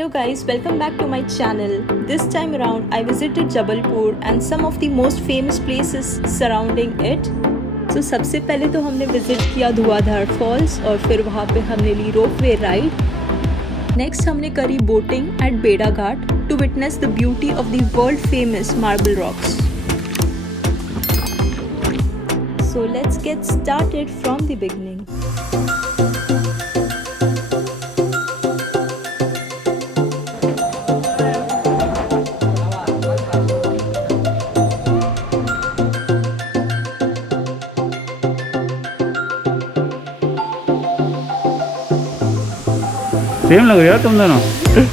Hello guys, welcome back to my channel. This time around I visited Jabalpur and some of the most famous places surrounding it. So सबसे पहले तो हमने visit किया धुआंधार false और फिर वहाँ पे हमने ली रोपवे राइड। नेक्स्ट हमने करी boating at Bheda Ghat to witness the beauty of the world famous marble rocks. So let's get started from the beginning. Same लग रहा है तुम दोनों।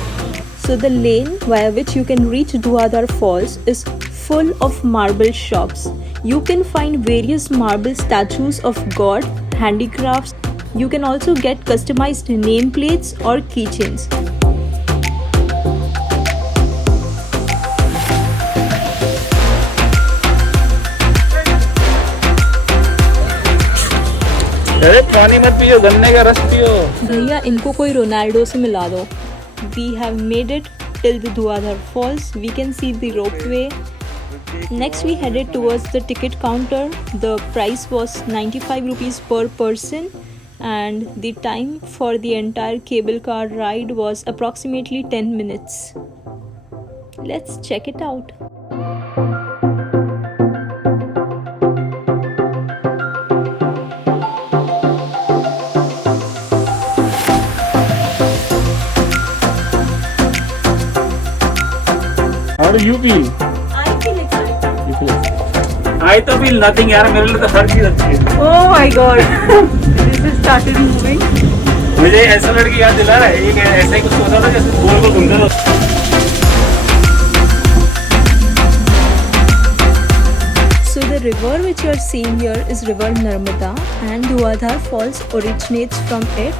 So the lane via which you can reach Dhuadhar Falls is full of marble shops. You can find various marble statues of God, handicrafts. You can also get customized nameplates or keychains. अरे पानी मत पियो, गन्ने का रस पियो। भैया इनको कोई रोनाल्डो से मिला दो। We have made it till the Dhuadhar Falls. We can see the ropeway. Next we headed towards the ticket counter. The price was 95 rupees per person and the time for the entire cable car ride was approximately 10 minutes. Let's check it out. How do you feel? I feel excited. I तो feel nothing यार, मेरे लिए तो हर चीज अच्छी है। Oh my god. This has started moving. मुझे ऐसा लड़की याद दिला रहा है, ये ऐसा ही कुछ होता था जैसे गोल गोल घूमते थे। So the river which you are seeing here is River Narmada and Dhuadhar Falls originates from it.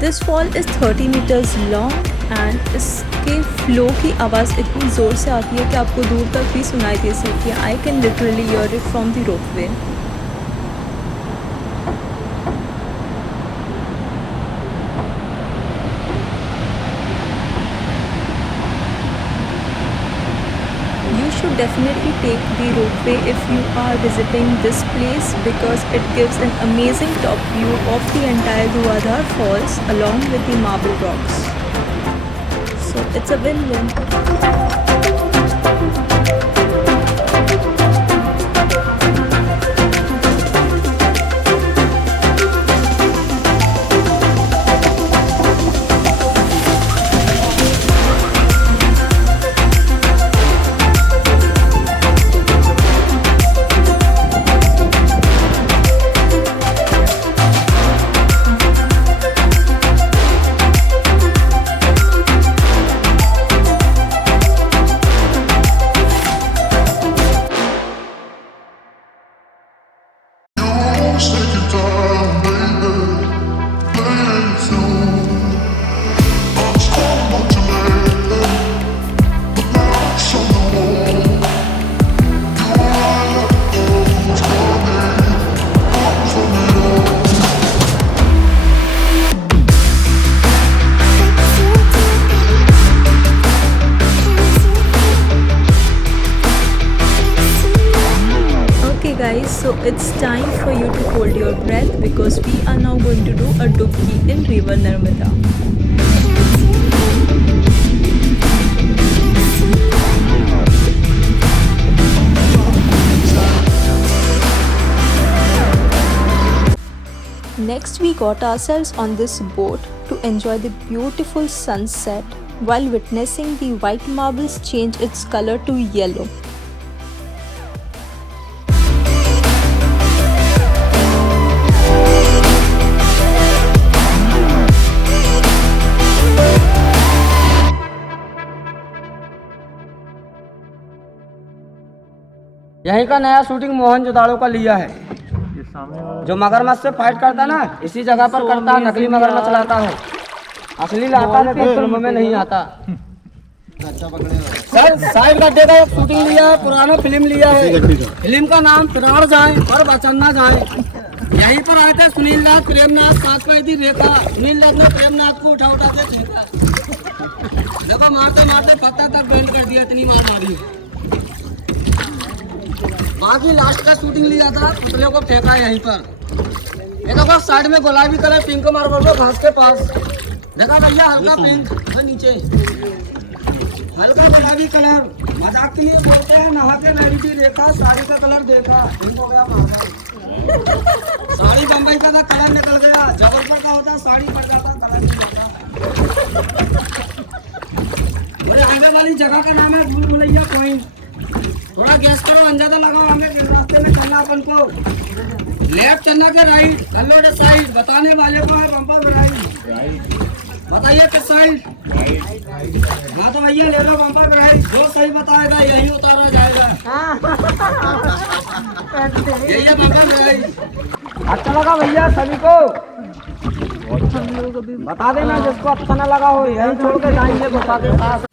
This fall is 30 meters long and इसके फ्लो की आवाज़ इतनी ज़ोर से आती है कि आपको दूर तक भी सुनाई दे सकती है। I can literally hear it from the ropeway. You should definitely take the ropeway if you are visiting this place because it gives an amazing top view of the entire Dhuadhar Falls along with the marble rocks. So it's a win-win. Guys, so it's time for you to hold your breath because we are now going to do a dubki in River Narmada. Next we got ourselves on this boat to enjoy the beautiful sunset while witnessing the white marbles change its color to yellow. यहीं का नया shooting Mohenjodaro का लिया है। जो मगरमच्छ से fight करता ना, इसी जगह पर करता है। नकली मगरमच्छ लाता है, असली लाता है, तो फिल्म में नहीं आता। सर साहिब गड्ढे का शूटिंग लिया है, पुराना फिल्म लिया है। फिल्म का नाम पिराड़ जाए और बचन ना जाए। यहीं पर आए थे सुनील नाथ प्रेमनाथ, साथ में थी रेखा। सुनील नाथ ने प्रेमनाथ को उठा उठा के फेंका, देखो मारते मारते पत्ता तक बेंड कर दिया, इतनी मार मारी। बाकी लास्ट का शूटिंग लिया था, पुतले को फेंका यहीं पर। ये देखो साइड में गुलाबी कलर पिंक मार्बल को घास के पास देखा भैया, हल्का पिंक और नीचे हल्का गुलाबी कलर। मजाक के लिए बोलते हैं, नहा के नई थी रेखा, साड़ी का कलर देखा पिंक हो गया मार्बल। साड़ी बम्बई का था, कलर निकल गया। जबलपुर का होता साड़ी पड़ जाता, कलर नहीं जाता। मेरे आगे वाली जगह का नाम है भूल भुलैया पॉइंट। थोड़ा गैस करो, अंदाजा लगाओ हमें किस रास्ते में चलना। अपन को लेफ्ट चलना के राइट, अल्लोड साइड। बताने वाले को है बम्पर राइट, बताइए किस साइड। हाँ तो भैया ले लो बम्पर राइट, जो सही बताएगा यही उतारा जाएगा। यही है बम्पर राइट। अच्छा लगा भैया सभी को, बता देना जिसको अच्छा ना लगा हो, यही छोड़ के जाएंगे बता के साथ।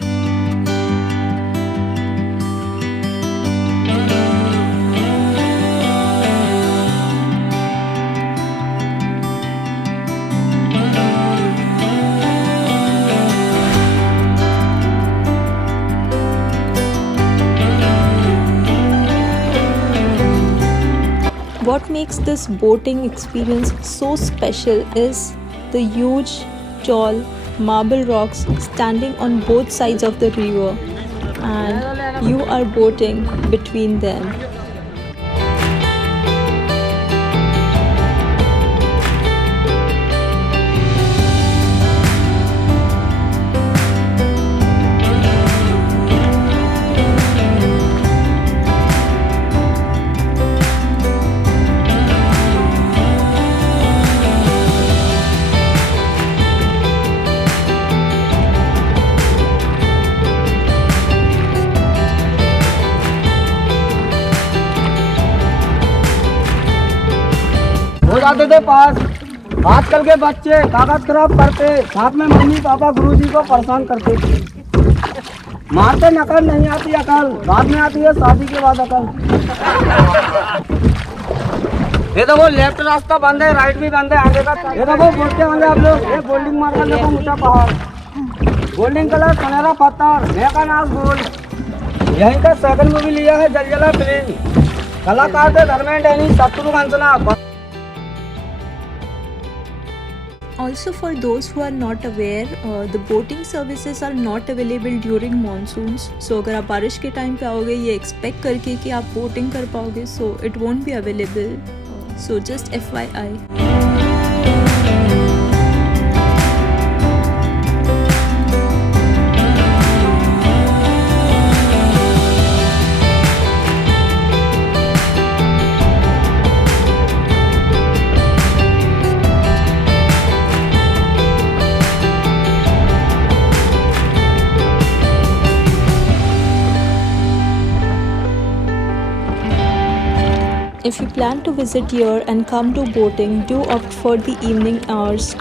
What makes this boating experience so special is the huge, tall marble rocks standing on both sides of the river, and you are boating between them. हो जाते थे पास। आजकल के बच्चे कागज खराब करते, साथ में मम्मी पापा गुरुजी को परेशान करते थे। मारते नकल नहीं आती अकल, बाद में आती है शादी के बाद अकल। ये देखो लेफ्ट रास्ता बंद है, राइट भी बंद है आगे का। ये देखो बोलते होंगे आप लोग, ये गोल्डिंग मार्बल देखो, ऊंचा पहाड़, गोल्डन कलर सुनहरा पत्थर, मेका नाग गोल्ड। यहीं का सेकंड मूवी लिया है जलजला फिल्म। कलाकार थे Dharmendra Danny, Shatrughan Sinha. Also, for those who are not aware, the boating services are not available during monsoons. So अगर आप बारिश के टाइम पे आओगे ये एक्सपेक्ट करके कि आप बोटिंग कर पाओगे, so it won't be available. So just FYI. If you plan to visit here and come to boating, do opt for the evening hours.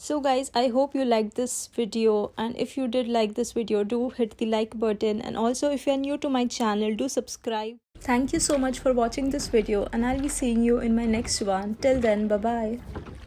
So guys, I hope you liked this video, and if you did like this video, do hit the like button, and also if you are new to my channel, do subscribe. Thank you so much for watching this video, and I'll be seeing you in my next one. Till then, bye bye.